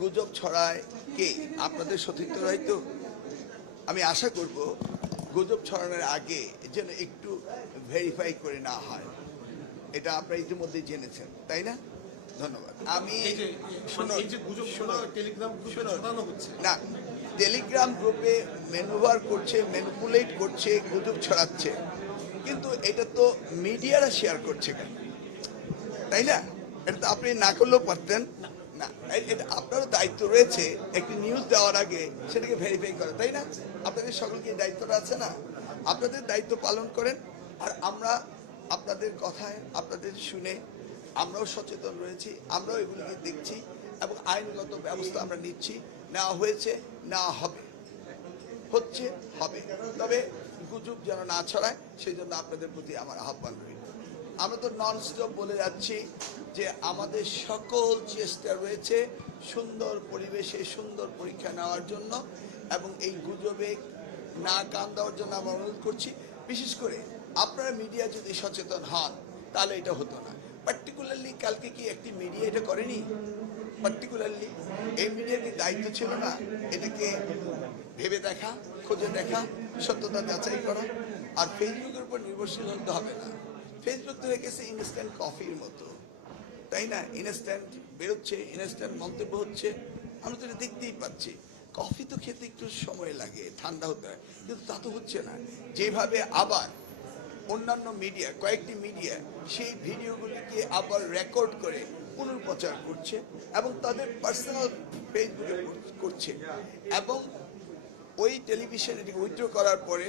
গুজব ছড়ায় কে? আপনাদের সতীর্থরাই তো। আমি আশা করব গুজব ছড়ানোর আগে যেন একটু ভেরিফাই করে না হয়। এটা আপনারা ইতিমধ্যে জেনেছেন, তাই না? ধন্যবাদ। আমি না, টেলিগ্রাম গ্রুপে ম্যানুভার করছে, ম্যানুপুলেট করছে, গুজব ছড়াচ্ছে, কিন্তু এটা তো মিডিয়ারা শেয়ার করছে কেন, তাই না? এটা তো আপনি না করলেও পারতেন না। এটা আপনারও দায়িত্ব রয়েছে একটি নিউজ দেওয়ার আগে সেটাকে ভেরিফাই করা, তাই না? আপনাদের সকলকে দায়িত্বটা আছে না? আপনাদের দায়িত্ব পালন করেন। আর আমরা আপনাদের কথায়, আপনাদের শুনে আমরাও সচেতন রয়েছি, আমরাও এগুলিকে দেখছি এবং আইনগত ব্যবস্থা আমরা নিচ্ছি। নেওয়া হয়েছে, নেওয়া হবে, হচ্ছে, হবে। তবে গুজব যেন না ছড়ায় সেই জন্য আপনাদের প্রতি আমার আহ্বান রইল। আমরা তো ননস্টপ বলে যাচ্ছি যে আমাদের সকল চেষ্টা রয়েছে সুন্দর পরিবেশে সুন্দর পরীক্ষা নেওয়ার জন্য, এবং এই গুজবে না কান দেওয়ার জন্য আমরা অনুরোধ করছি। বিশেষ করে আপনারা মিডিয়া যদি সচেতন হন তাহলে এটা হতো না। পার্টিকুলারলি কালকে কি একটি মিডিয়া এটা করেনি? পার্টিকুলারলি এই মিডিয়ার কি দায়িত্ব ছিল না এটাকে ভেবে দেখা, খুঁজে দেখা, সত্যতা যাচাই করা? আর ফেসবুকের উপর নির্ভরশীল হতে হবে না। ফেসবুক তো হয়ে গেছে ইনস্ট্যান্ট কফির মতো, তাই না? ইনস্ট্যান্ট বেরোচ্ছে, ইনস্ট্যান্ট মন্তব্য হচ্ছে, আমরা তো এটা দেখতেই পাচ্ছি। কফি তো খেতে একটু সময় লাগে, ঠান্ডা হতে হয়, কিন্তু তা তো হচ্ছে না। যেভাবে আবার অন্যান্য মিডিয়া, কয়েকটি মিডিয়া সেই ভিডিওগুলিকে আবার রেকর্ড করে পুনর্প্রচার করছে এবং তাদের পার্সোনাল ফেসবুকে করছে, এবং ওই টেলিভিশন এটি উইথড্র করার পরে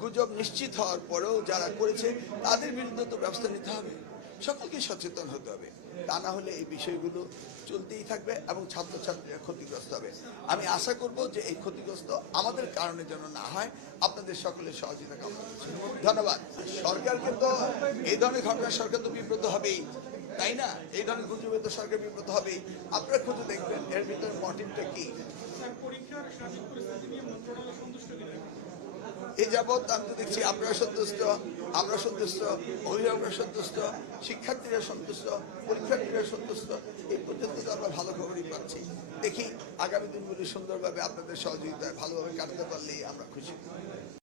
গুজব নিশ্চিত হওয়ার পরেও যারা করেছে তাদের বিরুদ্ধে তো ব্যবস্থা নিতে হবে। সকলকে সচেতন হতে হবে, তা না হলে এই বিষয়গুলো চলতেই থাকবে এবং ছাত্রছাত্রীরা ক্ষতিগ্রস্ত হবে। আমি আশা করব যে এই ক্ষতিগ্রস্ত আমাদের কারণে যেন না হয়। আপনাদের সকলের সহযোগিতা কামনা করছি। ধন্যবাদ। সরকারকে তো এই ধরনের ঘটনা সরকার তো বিব্রত হবেই, তাই না? এই ধরনের গুজবে তো সরকার বিব্রত হবেই। আপনারা খুঁজে দেখবেন এর ভিতরে মোটিভটা কি। এই যাবৎ আমি তো দেখছি আপনারা সন্তুষ্ট, আমরা সন্তুষ্ট, অভিভাবকরা সন্তুষ্ট, শিক্ষার্থীরা সন্তুষ্ট, পরীক্ষার্থীরা সন্তুষ্ট। এই পর্যন্ত তো আমরা ভালো খবরই পাচ্ছি। দেখি আগামী দিনগুলি সুন্দরভাবে আপনাদের সহযোগিতায় ভালোভাবে কাটাতে পারলেই আমরা খুশি।